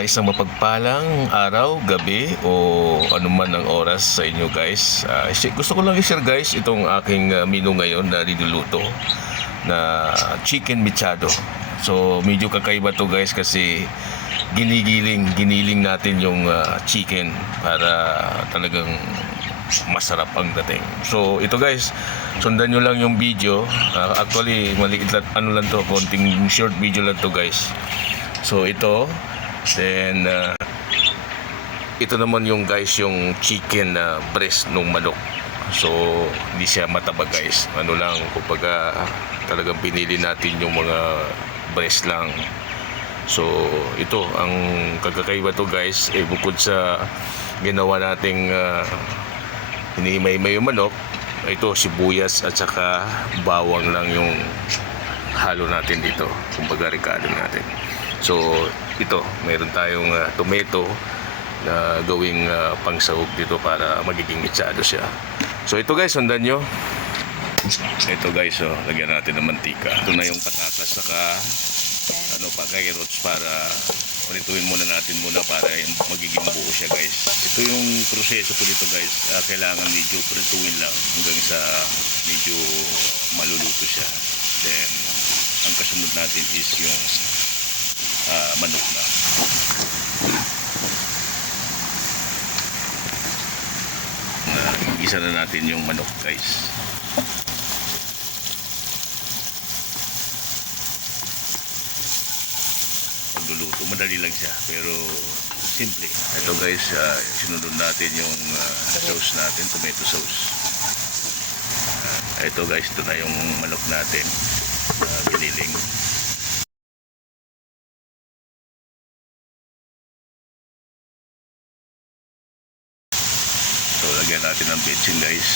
Isang mapagpalang araw, gabi o anuman ang oras sa inyo guys. Gusto ko lang i-share guys itong aking menu ngayon na niluluto na chicken mechado. So medyo kakaiba to guys kasi giniling natin yung chicken para talagang masarap ang dating. So ito guys, sundan nyo lang yung video. Actually maliit lang, ano lang to, konting short video lang to guys. So ito, then ito naman yung guys yung chicken breast nung manok. So hindi siya mataba guys, ano lang, kumbaga talagang pinili natin yung mga breast lang. So ito ang kagkakaiba to guys, bukod sa ginawa nating hinihimay-may yung manok, ito sibuyas at saka bawang lang yung halo natin dito, kumbaga ricado natin. So ito, mayroon tayong tomato na gawing pangsahog dito para magiging mechado siya. So ito guys, sundan nyo. Ito guys, lagyan natin ng mantika. Ito na yung patatas saka carrots para prituin muna natin para magiging buo siya guys. Ito yung proseso ko dito guys. Kailangan medyo prituin lang hanggang sa medyo maluluto siya. Then ang kasunod natin is yung manok na. Igisa na natin yung manok guys. Pagluluto, madali lang siya pero simple. Ito guys, sinunod natin yung sauce natin, tomato sauce. Ito guys, ito na yung manok natin, giniling. So lagyan natin ng betsin guys.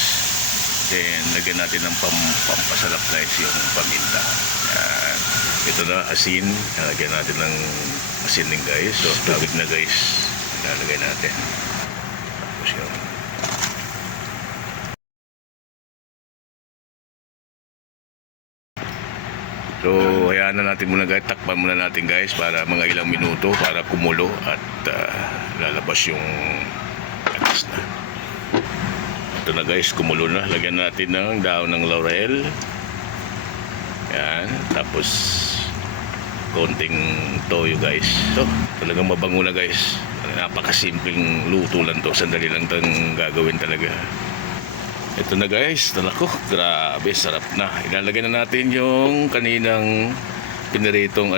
Then lagyan natin ng pampasarap guys yung paminta. Yan. Ito na asin. Lagyan natin ng asin din guys. So tawid na guys. Lalagay natin. Tapos yun. So hayaan na natin muna guys. Takpan muna natin guys para mga ilang minuto para kumulo at lalabas yung atis na. Ito na guys, kumulo na. Lagyan natin ng daon ng laurel. Yan. Tapos konting toyo guys. So talagang mabango na guys. Napakasimpleng luto lang to. Sandali lang itong gagawin talaga. Ito na guys. Talako, grabe, sarap na. Ilalagay na natin yung kaninang piniritong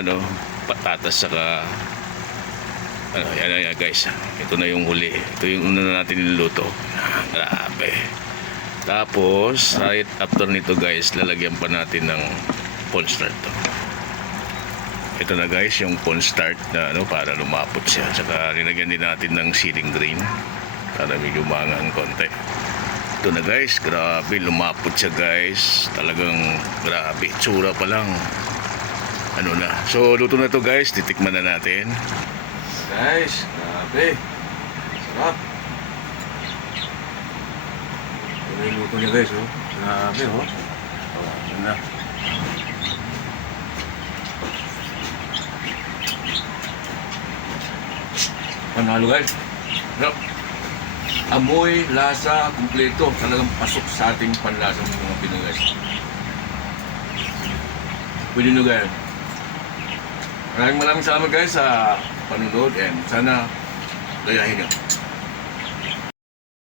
patatas saka yan guys. Ito na yung huli. Ito yung una na natin niluto. Grabe. Tapos right after nito guys, lalagyan pa natin ng cornstarch to. Ito na guys yung cornstarch na para lumapot siya. Saka nilagyan din natin ng siling green para medyo umangang konti. Ito na guys, grabe, lumapot siya guys. Talagang grabe, tsura pa lang na. So luto na to guys, titikman na natin guys. Grabe, sarap. Ito yung luto niya guys. Grabe yan na. Panalo guys. Sarap. Amoy, lasa, kumpleto. Talagang pasok sa ating panlasa ng mga Pinoy guys. Pwede nyo guys. Maraming salamat guys sa panunod and sana gayahin nyo.